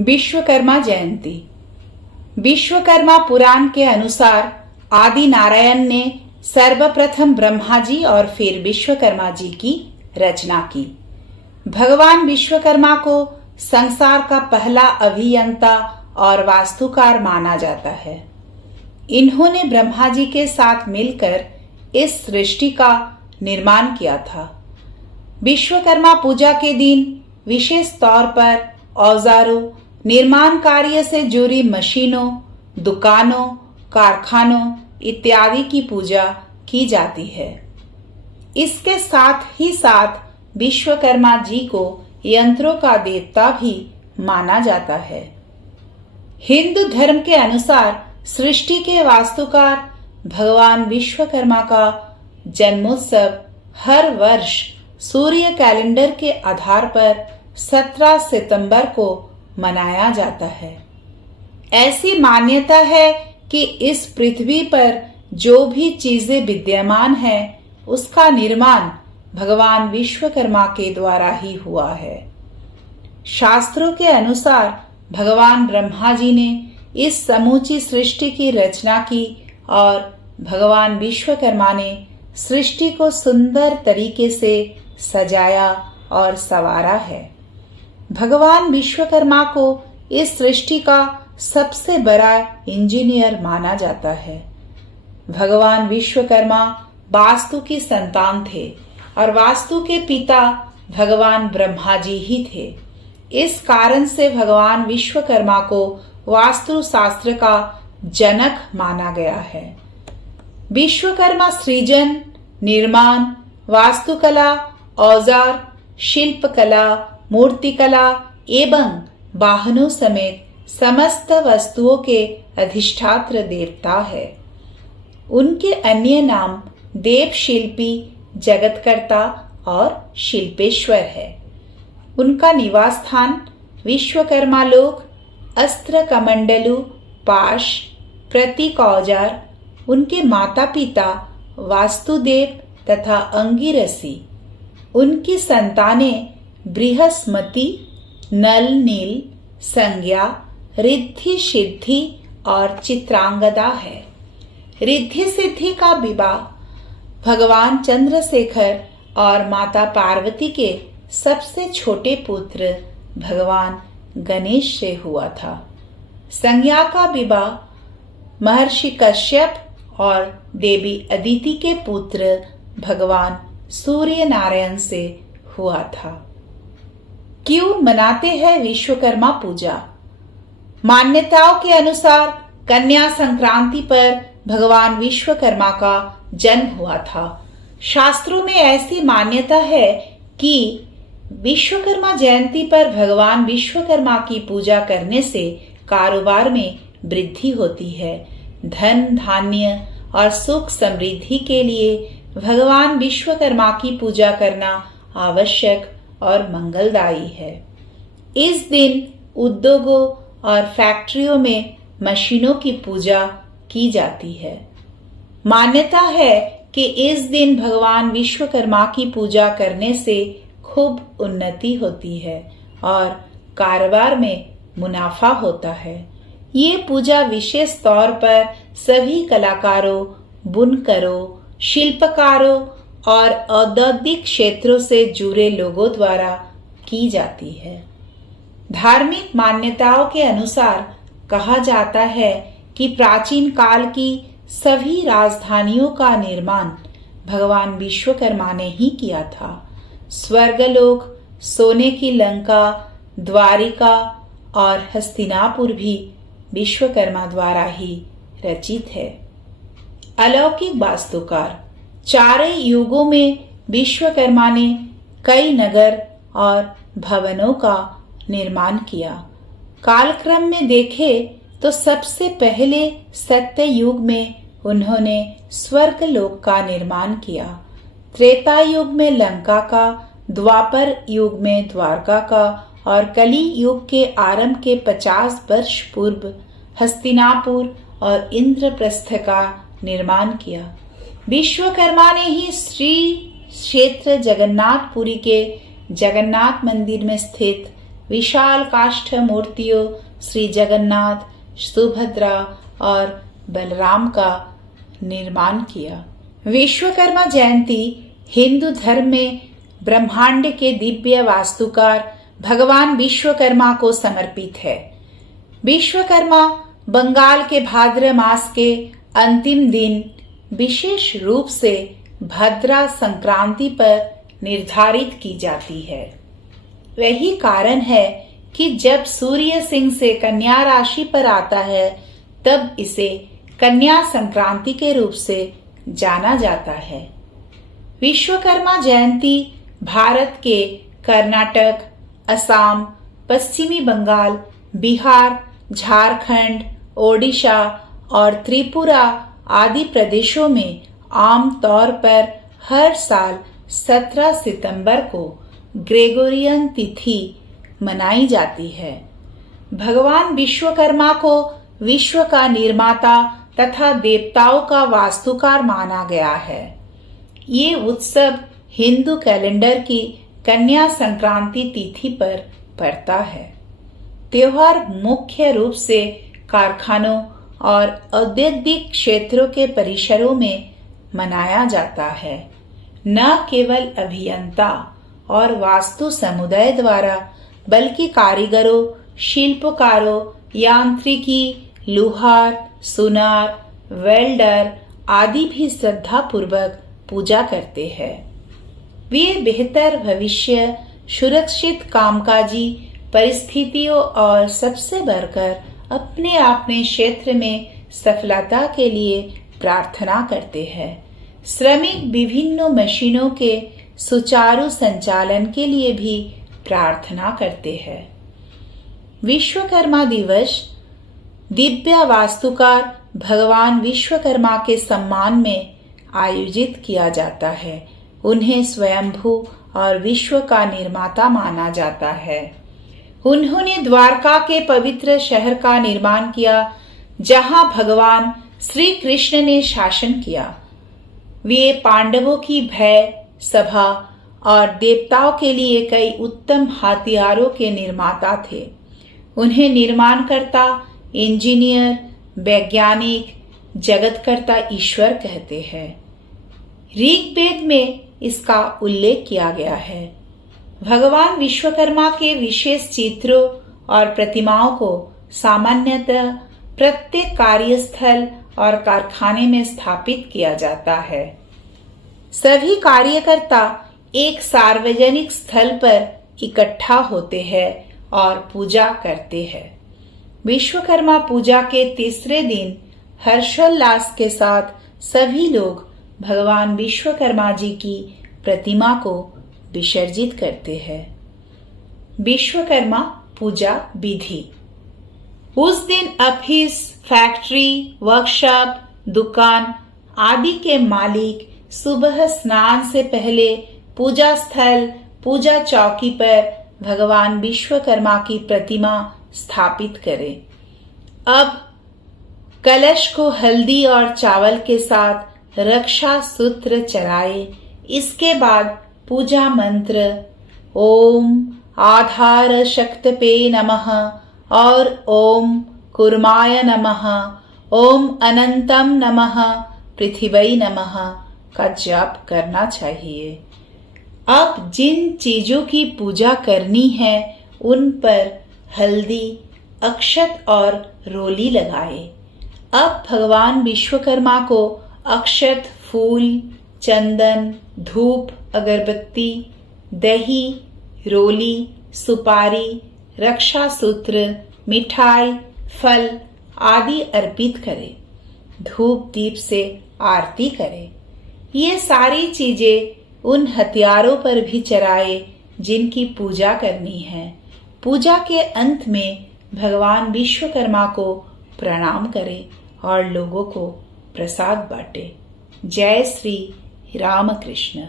विश्वकर्मा जयंती। विश्वकर्मा पुराण के अनुसार आदि नारायण ने सर्वप्रथम ब्रह्मा जी और फिर विश्वकर्मा जी की रचना की। भगवान विश्वकर्मा को संसार का पहला अभियंता और वास्तुकार माना जाता है। इन्होंने ब्रह्मा जी के साथ मिलकर इस सृष्टि का निर्माण किया था। विश्वकर्मा पूजा के दिन विशेष तौर पर औजारों, निर्माण कार्य से जुड़ी मशीनों, दुकानों, कारखानों इत्यादि की पूजा की जाती है। इसके साथ ही साथ विश्वकर्मा जी को यंत्रों का देवता भी माना जाता है। हिंदू धर्म के अनुसार सृष्टि के वास्तुकार भगवान विश्वकर्मा का जन्मोत्सव हर वर्ष सूर्य कैलेंडर के आधार पर 17 सितंबर को मनाया जाता है। ऐसी मान्यता है कि इस पृथ्वी पर जो भी चीजें विद्यमान है उसका निर्माण भगवान विश्वकर्मा के द्वारा ही हुआ है। शास्त्रों के अनुसार भगवान ब्रह्मा जी ने इस समूची सृष्टि की रचना की और भगवान विश्वकर्मा ने सृष्टि को सुंदर तरीके से सजाया और संवारा है। भगवान विश्वकर्मा को इस सृष्टि का सबसे बड़ा इंजीनियर माना जाता है। भगवान विश्वकर्मा वास्तु की संतान थे और वास्तु के पिता भगवान ब्रह्मा जी ही थे। इस कारण से भगवान विश्वकर्मा को वास्तु शास्त्र का जनक माना गया है। विश्वकर्मा सृजन, निर्माण, वास्तुकला, औजार, शिल्पकला, मूर्तिकला एवं वाहनों समेत समस्त वस्तुओं के अधिष्ठात्र देवता है। उनके अन्य नाम देवशिल्पी, जगतकर्ता और शिल्पेश्वर है। उनका निवास स्थान विश्वकर्मा लोक, अस्त्र कमंडलु, पाश, प्रतीक औजार, उनके माता पिता वास्तुदेव तथा अंगिरसी, उनकी संतानें बृहस्पति, नल, नील, संज्ञा, रिद्धि, सिद्धि और चित्रांगदा है। रिद्धि सिद्धि का विवाह भगवान चंद्रशेखर और माता पार्वती के सबसे छोटे पुत्र भगवान गणेश से हुआ था। संज्ञा का विवाह महर्षि कश्यप और देवी अदिति के पुत्र भगवान सूर्य नारायण से हुआ था। क्यों मनाते हैं विश्वकर्मा पूजा? मान्यताओं के अनुसार कन्या संक्रांति पर भगवान विश्वकर्मा का जन्म हुआ था। शास्त्रों में ऐसी मान्यता है कि विश्वकर्मा जयंती पर भगवान विश्वकर्मा की पूजा करने से कारोबार में वृद्धि होती है। धन, धान्य और सुख समृद्धि के लिए भगवान विश्वकर्मा की पूजा करना आवश्यक और मंगलदायी है। इस दिन उद्योगों और फैक्ट्रियों में मशीनों की पूजा की जाती है। मान्यता है कि इस दिन भगवान विश्वकर्मा की पूजा करने से खूब उन्नति होती है और कारोबार में मुनाफा होता है। ये पूजा विशेष तौर पर सभी कलाकारों, बुनकरों, शिल्पकारों और औद्योगिक क्षेत्रों से जुड़े लोगों द्वारा की जाती है। धार्मिक मान्यताओं के अनुसार कहा जाता है कि प्राचीन काल की सभी राजधानियों का निर्माण भगवान विश्वकर्मा ने ही किया था। स्वर्गलोक, सोने की लंका, द्वारिका और हस्तिनापुर भी विश्वकर्मा द्वारा ही रचित है। अलौकिक वास्तुकार। चारों युगों में विश्वकर्मा ने कई नगर और भवनों का निर्माण किया। कालक्रम में देखें तो सबसे पहले सत्य युग में उन्होंने स्वर्गलोक का निर्माण किया। त्रेता युग में लंका का, द्वापर युग में द्वारका का और कली युग के आरंभ के 50 वर्ष पूर्व हस्तिनापुर और इंद्रप्रस्थ का निर्माण किया। विश्वकर्मा ने ही श्री क्षेत्र जगन्नाथपुरी के जगन्नाथ मंदिर में स्थित विशाल काष्ठ मूर्तियों श्री जगन्नाथ, सुभद्रा और बलराम का निर्माण किया। विश्वकर्मा जयंती हिंदू धर्म में ब्रह्मांड के दिव्य वास्तुकार भगवान विश्वकर्मा को समर्पित है। विश्वकर्मा बंगाल के भाद्र मास के अंतिम दिन विशेष रूप से भद्रा संक्रांति पर निर्धारित की जाती है। वही कारण है कि जब सूर्य सिंह से कन्या राशि पर आता है तब इसे कन्या संक्रांति के रूप से जाना जाता है। विश्वकर्मा जयंती भारत के कर्नाटक, असम, पश्चिमी बंगाल, बिहार, झारखंड, ओडिशा और त्रिपुरा आदि प्रदेशों में आम तौर पर हर साल 17 सितंबर को ग्रेगोरियन तिथि मनाई जाती है। भगवान विश्वकर्मा को विश्व का निर्माता तथा देवताओं का वास्तुकार माना गया है। ये उत्सव हिंदू कैलेंडर की कन्या संक्रांति तिथि पर पड़ता है। त्योहार मुख्य रूप से कारखानों और औद्योगिक क्षेत्रों के परिसरों में मनाया जाता है। न केवल अभियंता और वास्तु समुदाय द्वारा बल्कि कारीगरों, शिल्पकारों, यांत्रिकी, लुहार, सुनार, वेल्डर आदि भी श्रद्धा पूर्वक पूजा करते हैं। वे बेहतर भविष्य, सुरक्षित कामकाजी परिस्थितियों और सबसे बढ़कर अपने क्षेत्र में सफलता के लिए प्रार्थना करते हैं। श्रमिक विभिन्न मशीनों के सुचारू संचालन के लिए भी प्रार्थना करते हैं। विश्वकर्मा दिवस दिव्य वास्तुकार भगवान विश्वकर्मा के सम्मान में आयोजित किया जाता है। उन्हें स्वयंभू और विश्व का निर्माता माना जाता है। उन्होंने द्वारका के पवित्र शहर का निर्माण किया, जहां भगवान श्री कृष्ण ने शासन किया। वे पांडवों की भय सभा और देवताओं के लिए कई उत्तम हथियारों के निर्माता थे। उन्हें निर्माणकर्ता, इंजीनियर, वैज्ञानिक, जगतकर्ता ईश्वर कहते हैं। ऋग्वेद में इसका उल्लेख किया गया है। भगवान विश्वकर्मा के विशेष चित्रों और प्रतिमाओं को सामान्यतः प्रत्येक कार्यस्थल और कारखाने में स्थापित किया जाता है। सभी कार्यकर्ता एक सार्वजनिक स्थल पर इकट्ठा होते हैं और पूजा करते हैं। विश्वकर्मा पूजा के तीसरे दिन हर्षोल्लास के साथ सभी लोग भगवान विश्वकर्मा जी की प्रतिमा को विसर्जित करते हैं। विश्वकर्मा पूजा विधि। उस दिन ऑफिस, फैक्ट्री, वर्कशॉप, दुकान आदि के मालिक सुबह स्नान से पहले पूजा स्थल, पूजा चौकी पर भगवान विश्वकर्मा की प्रतिमा स्थापित करें। अब कलश को हल्दी और चावल के साथ रक्षा सूत्र चढ़ाए। इसके बाद पूजा मंत्र ओम आधार शक्तपे नमः और ओम कुर्माय नमः, ओम अनंतम नमः, पृथ्वी नमः का जाप करना चाहिए। अब जिन चीजों की पूजा करनी है उन पर हल्दी, अक्षत और रोली लगाए। अब भगवान विश्वकर्मा को अक्षत, फूल, चंदन, धूप, अगरबत्ती, दही, रोली, सुपारी, रक्षा सूत्र, मिठाई, फल आदि अर्पित करें। धूप दीप से आरती करें। ये सारी चीजें उन हथियारों पर भी चढ़ाए जिनकी पूजा करनी है। पूजा के अंत में भगवान विश्वकर्मा को प्रणाम करें और लोगों को प्रसाद बांटे। जय श्री रामकृष्ण।